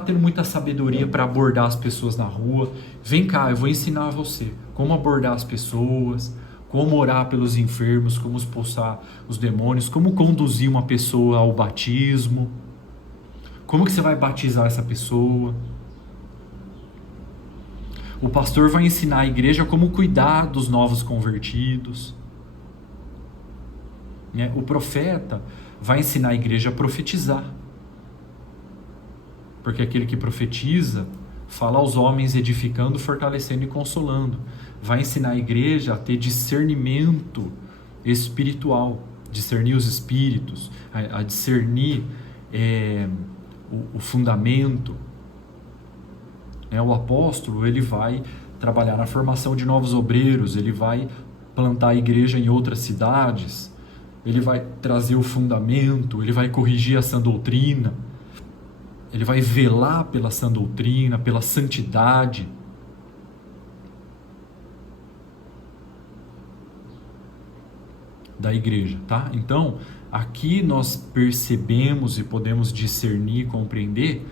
tendo muita sabedoria para abordar as pessoas na rua. Vem cá, eu vou ensinar você como abordar as pessoas, como orar pelos enfermos, como expulsar os demônios, como conduzir uma pessoa ao batismo, como que você vai batizar essa pessoa. O pastor vai ensinar a igreja como cuidar dos novos convertidos. O profeta vai ensinar a igreja a profetizar. Porque aquele que profetiza fala aos homens edificando, fortalecendo e consolando. Vai ensinar a igreja a ter discernimento espiritual, discernir os espíritos, a discernir o fundamento. O apóstolo, ele vai trabalhar na formação de novos obreiros, ele vai plantar a igreja em outras cidades, ele vai trazer o fundamento, ele vai corrigir a sã doutrina, ele vai velar pela sã doutrina, pela santidade. Da igreja, tá? Então, aqui nós percebemos e podemos discernir, compreender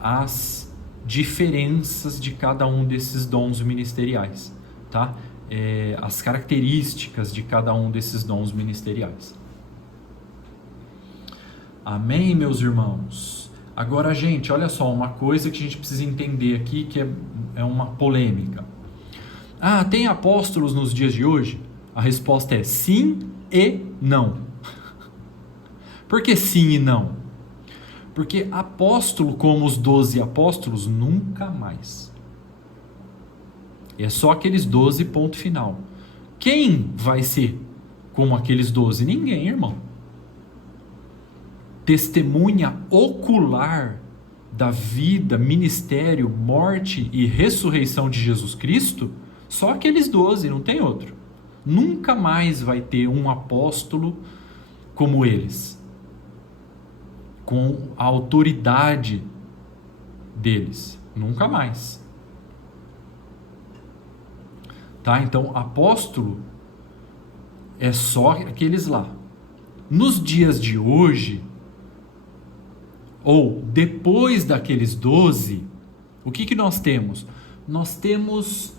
as diferenças de cada um desses dons ministeriais, tá? As características de cada um desses dons ministeriais. Amém, meus irmãos? Agora, gente, olha só, uma coisa que a gente precisa entender aqui, que é uma polêmica. Tem apóstolos nos dias de hoje? A resposta é sim e não. Por que sim e não? Porque apóstolo como os 12 apóstolos, nunca mais. É só aqueles 12, ponto final. Quem vai ser como aqueles 12? Ninguém, irmão. Testemunha ocular da vida, ministério, morte e ressurreição de Jesus Cristo, só aqueles 12, não tem outro. Nunca mais vai ter um apóstolo como eles, com a autoridade deles. Nunca mais. Tá? Então, apóstolo é só aqueles lá. Nos dias de hoje, ou depois daqueles 12, o que nós temos? Nós temos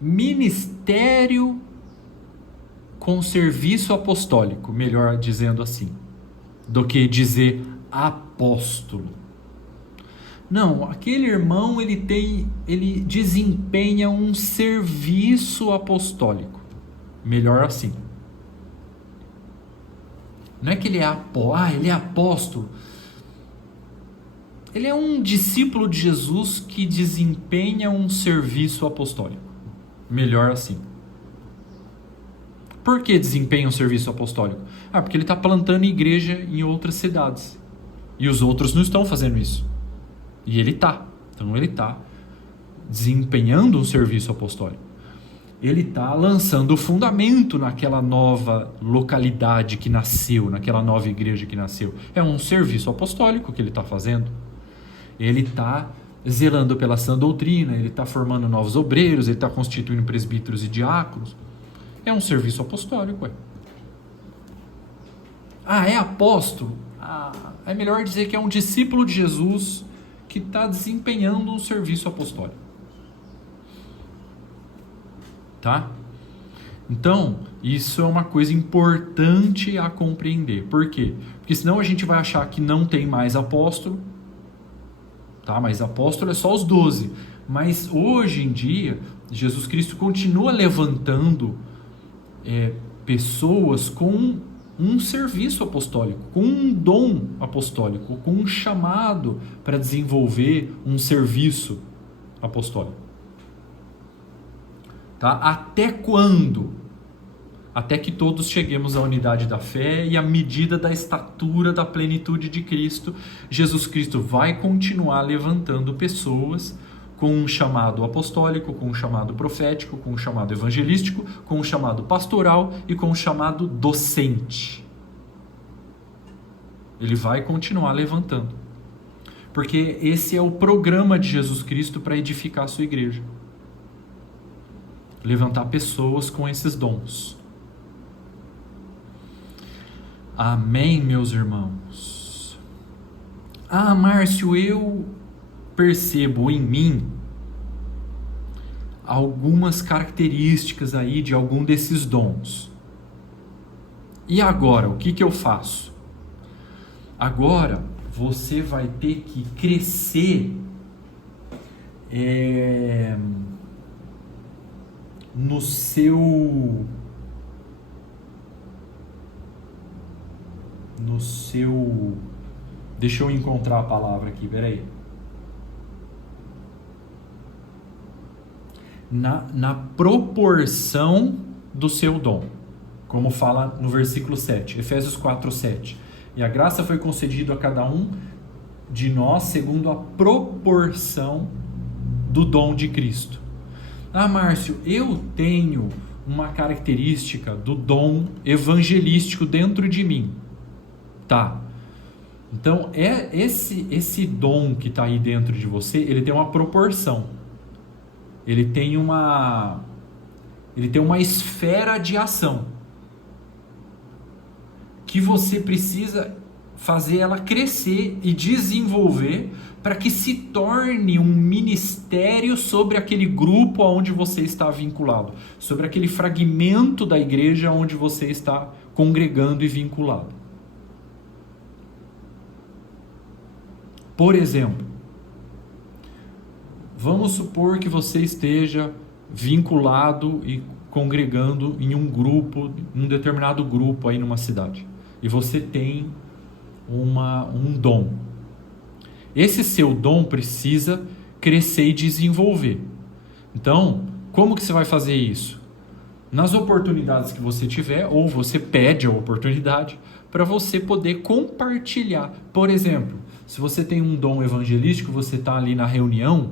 ministério com serviço apostólico, melhor dizendo assim, do que dizer apóstolo. Não, aquele irmão ele desempenha um serviço apostólico, melhor assim. Não é que ele ele é apóstolo. Ele é um discípulo de Jesus que desempenha um serviço apostólico. Melhor assim. Por que desempenha um serviço apostólico? Porque ele está plantando igreja em outras cidades. E os outros não estão fazendo isso. E ele está. Então ele está desempenhando um serviço apostólico. Ele está lançando o fundamento naquela nova localidade que nasceu, naquela nova igreja que nasceu. É um serviço apostólico que ele está fazendo. Ele está zelando pela sã doutrina, ele está formando novos obreiros, ele está constituindo presbíteros e diáconos. É um serviço apostólico. É apóstolo? É melhor dizer que é um discípulo de Jesus que está desempenhando um serviço apostólico. Tá? Então, isso é uma coisa importante a compreender. Por quê? Porque senão a gente vai achar que não tem mais apóstolo, tá? Mas apóstolo é só os 12. Mas hoje em dia, Jesus Cristo continua levantando pessoas com um serviço apostólico, com um dom apostólico, com um chamado para desenvolver um serviço apostólico. Tá? Até quando? Até que todos cheguemos à unidade da fé e à medida da estatura da plenitude de Cristo, Jesus Cristo vai continuar levantando pessoas com um chamado apostólico, com um chamado profético, com um chamado evangelístico, com um chamado pastoral e com um chamado docente. Ele vai continuar levantando. Porque esse é o programa de Jesus Cristo para edificar a sua igreja. Levantar pessoas com esses dons. Amém, meus irmãos? Márcio, eu percebo em mim algumas características aí de algum desses dons. E agora, o que eu faço? Agora, você vai ter que crescer no seu deixa eu encontrar a palavra aqui, peraí. Na proporção do seu dom, como fala no versículo 7, Efésios 4:7. E a graça foi concedida a cada um de nós segundo a proporção do dom de Cristo. Ah, Márcio, eu tenho uma característica do dom evangelístico dentro de mim. Tá. Então, esse dom que está aí dentro de você, ele tem uma proporção. Ele tem uma esfera de ação que você precisa fazer ela crescer e desenvolver para que se torne um ministério sobre aquele grupo aonde você está vinculado, sobre aquele fragmento da igreja onde você está congregando e vinculado. Por exemplo, vamos supor que você esteja vinculado e congregando em um grupo, um determinado grupo aí numa cidade. E você tem um dom. Esse seu dom precisa crescer e desenvolver. Então, como que você vai fazer isso? Nas oportunidades que você tiver, ou você pede a oportunidade para você poder compartilhar. Por exemplo, se você tem um dom evangelístico, você está ali na reunião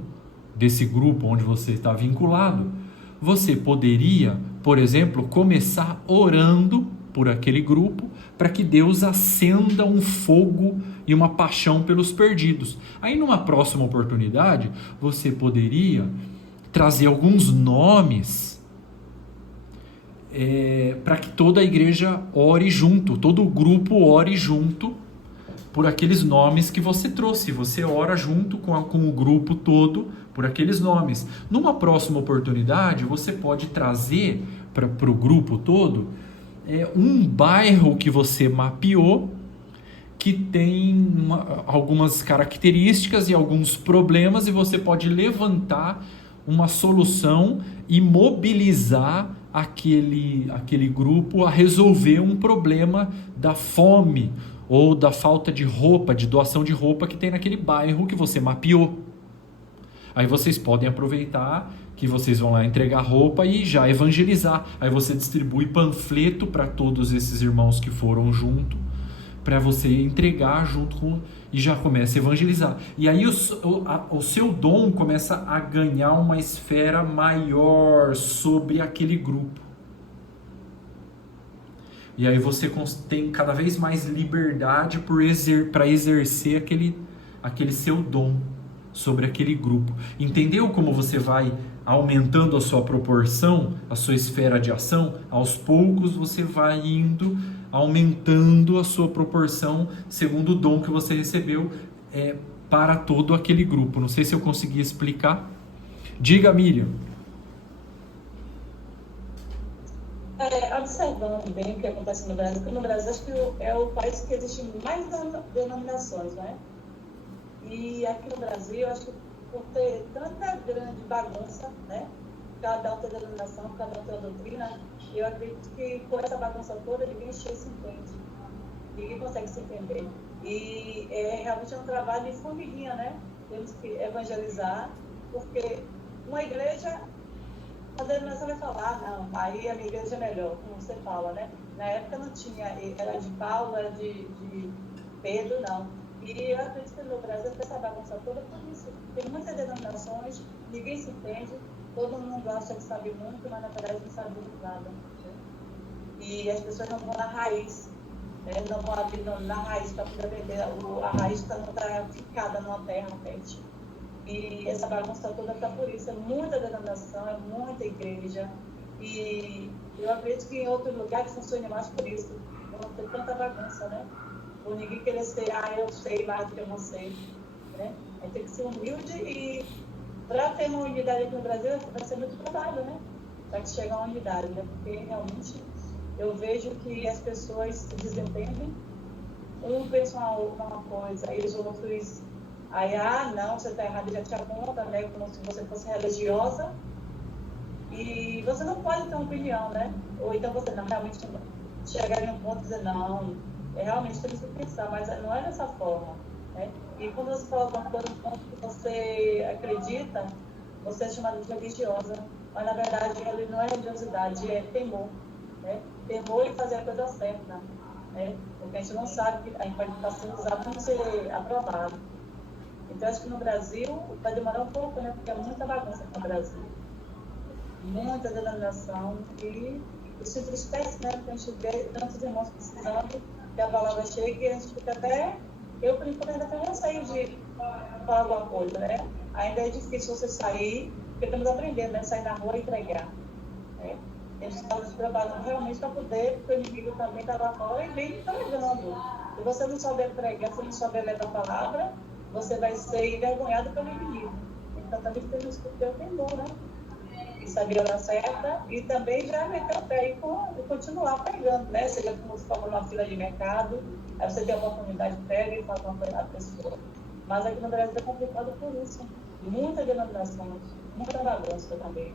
desse grupo onde você está vinculado, você poderia, por exemplo, começar orando por aquele grupo para que Deus acenda um fogo e uma paixão pelos perdidos. Aí numa próxima oportunidade, você poderia trazer alguns nomes para que toda a igreja ore junto, todo o grupo ore junto por aqueles nomes que você trouxe. Você ora junto com o grupo todo por aqueles nomes. Numa próxima oportunidade, você pode trazer para o grupo todo um bairro que você mapeou, que tem algumas características e alguns problemas, e você pode levantar uma solução e mobilizar aquele grupo a resolver um problema da fome ou da falta de roupa, de doação de roupa que tem naquele bairro que você mapeou. Aí vocês podem aproveitar que vocês vão lá entregar roupa e já evangelizar. Aí você distribui panfleto para todos esses irmãos que foram junto, para você entregar junto com... e já começa a evangelizar. E aí o seu dom começa a ganhar uma esfera maior sobre aquele grupo. E aí você tem cada vez mais liberdade para exercer aquele seu dom sobre aquele grupo. Entendeu como você vai aumentando a sua proporção, a sua esfera de ação? Aos poucos você vai indo aumentando a sua proporção segundo o dom que você recebeu para todo aquele grupo. Não sei se eu consegui explicar. Diga, Miriam. Observando bem o que acontece no Brasil, porque no Brasil acho que é o país que existe mais denominações, né? E aqui no Brasil, acho que por ter tanta grande bagunça, né? Cada um tem denominação, cada um tem a doutrina, eu acredito que com essa bagunça toda ninguém se entende, ninguém consegue se entender. E realmente é um trabalho de formiguinha, né? Temos que evangelizar, porque uma igreja, a denominação vai falar, não, aí a minha igreja é melhor, como você fala, né? Na época não tinha, era de Paulo, era de Pedro, não. E eu acredito que no Brasil essa bagunça toda por isso. Tem muitas denominações, ninguém se entende, todo mundo acha que sabe muito, mas na verdade não sabe nada. Né? E as pessoas não vão na raiz, né? Não vão abrir na raiz para poder aprender. A raiz não está ficada numa terra quente. E essa bagunça toda está por isso. É muita denominação, é muita igreja. E eu acredito que em outros lugares funcione mais por isso. Não tem tanta bagunça, né? Ou ninguém querer ser, eu sei mais do que eu não sei. Né? Aí tem que ser humilde e para ter uma unidade aqui no Brasil vai ser muito trabalho, né? Para que chegue a uma unidade, né? Porque realmente eu vejo que as pessoas se desentendem, um pensa uma coisa e os outros aí, não, você está errado, já te aponta, né? Como se você fosse religiosa. E você não pode ter uma opinião, né? Ou então você não realmente chegar em um ponto e dizer, não, realmente temos que pensar, mas não é dessa forma, né? E quando você fala alguma coisa no ponto que você acredita, você é chamada de religiosa, mas na verdade ele não é religiosidade, é temor, né? Temor em fazer a coisa certa, né? Porque a gente não sabe que a gente pode estar sendo usado para não ser aprovado. Então acho que no Brasil vai demorar um pouco, né? Porque é muita bagunça aqui no Brasil. Muita denominação e isso entristece, né? Porque a gente vê tantos irmãos precisando que a palavra chegue e a gente fica até, eu por enquanto ainda tenho receio de falar alguma coisa, né? Ainda é difícil você sair, porque estamos aprendendo, né? Sair na rua e pregar, né? A gente está se preparando realmente para poder, porque o inimigo também está lá fora e vem pregando. Se você não souber pregar, se não souber ler a palavra, você vai ser envergonhado pelo inimigo. Então também temos que ter o temor, né? E saber a hora certa e também já meter o pé e continuar pregando, né? Seja como se for numa fila de mercado, aí você tem uma oportunidade, pega e fala uma coisa à pessoa. Mas aqui no Brasil é complicado por isso. Muita denominação, muita bagunça também.